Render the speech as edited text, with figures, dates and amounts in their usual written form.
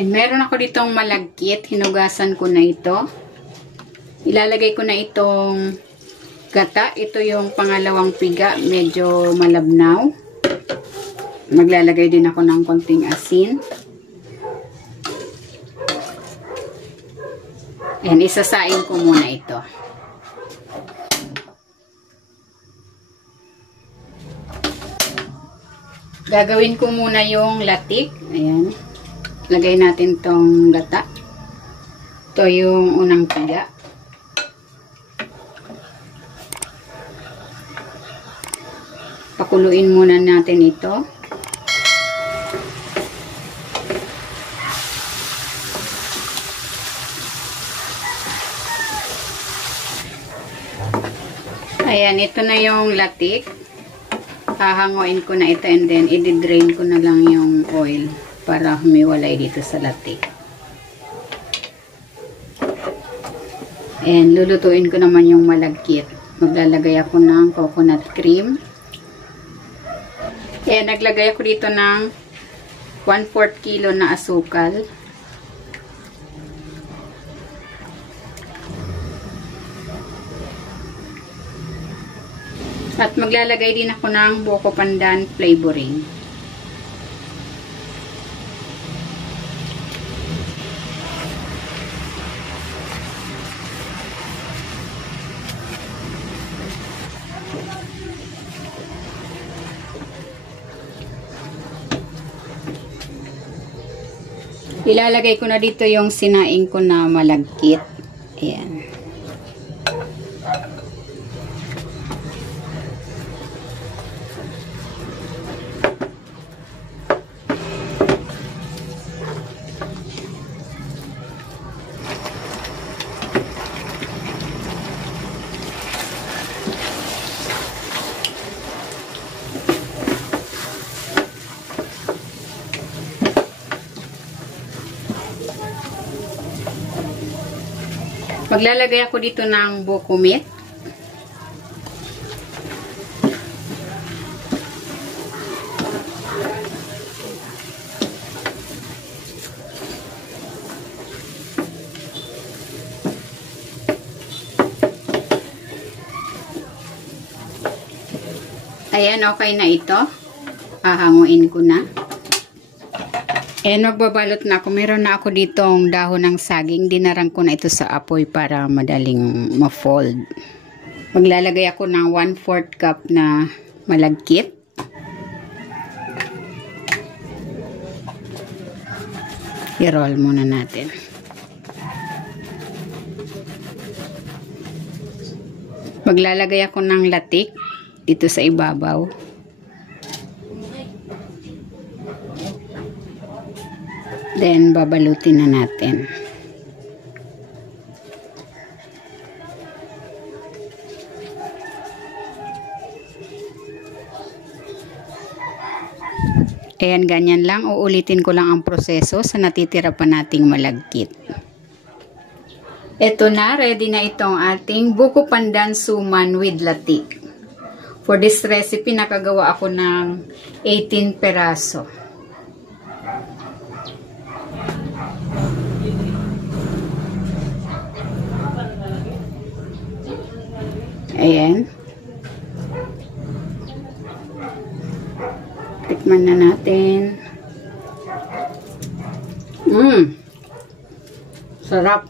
And meron ako ditong malagkit. Hinugasan ko na ito. Ilalagay ko na itong gata. Ito yung pangalawang piga. Medyo malabnaw. Maglalagay din ako ng konting asin. And isasain ko muna ito. Gagawin ko muna yung latik. Ayan. Lagay natin tong gata. Ito yung unang piga. Pakuluin muna natin ito. Ayan, ito na yung latik. Hahanguin ko na ito and then i-drain ko na lang yung oil para humiwalay dito sa latik. And lulutuin ko naman yung malagkit. Maglalagay ako ng coconut cream. And naglagay ako dito ng 1/4 kilo na asukal. At maglalagay din ako ng buko pandan flavoring. Ilalagay ko na dito yung sinaing ko na malagkit. Ayan. Maglalagay ako dito ng buko meat. Ayan, okay na ito. Hahanguin ko na. And magbabalot na ako. Meron na ako ditong dahon ng saging. Dinarang ko na ito sa apoy para madaling ma-fold. Maglalagay ako ng 1/4 cup na malagkit. I-roll muna natin. Maglalagay ako ng latik dito sa ibabaw. Then, babalutin na natin. Ayan, ganyan lang. Uulitin ko lang ang proseso sa natitira pa nating malagkit. Ito na, ready na itong ating buko pandan suman with latik. For this recipe, nakagawa ako ng 18 peraso. Ayan. Tikman na natin. Sarap.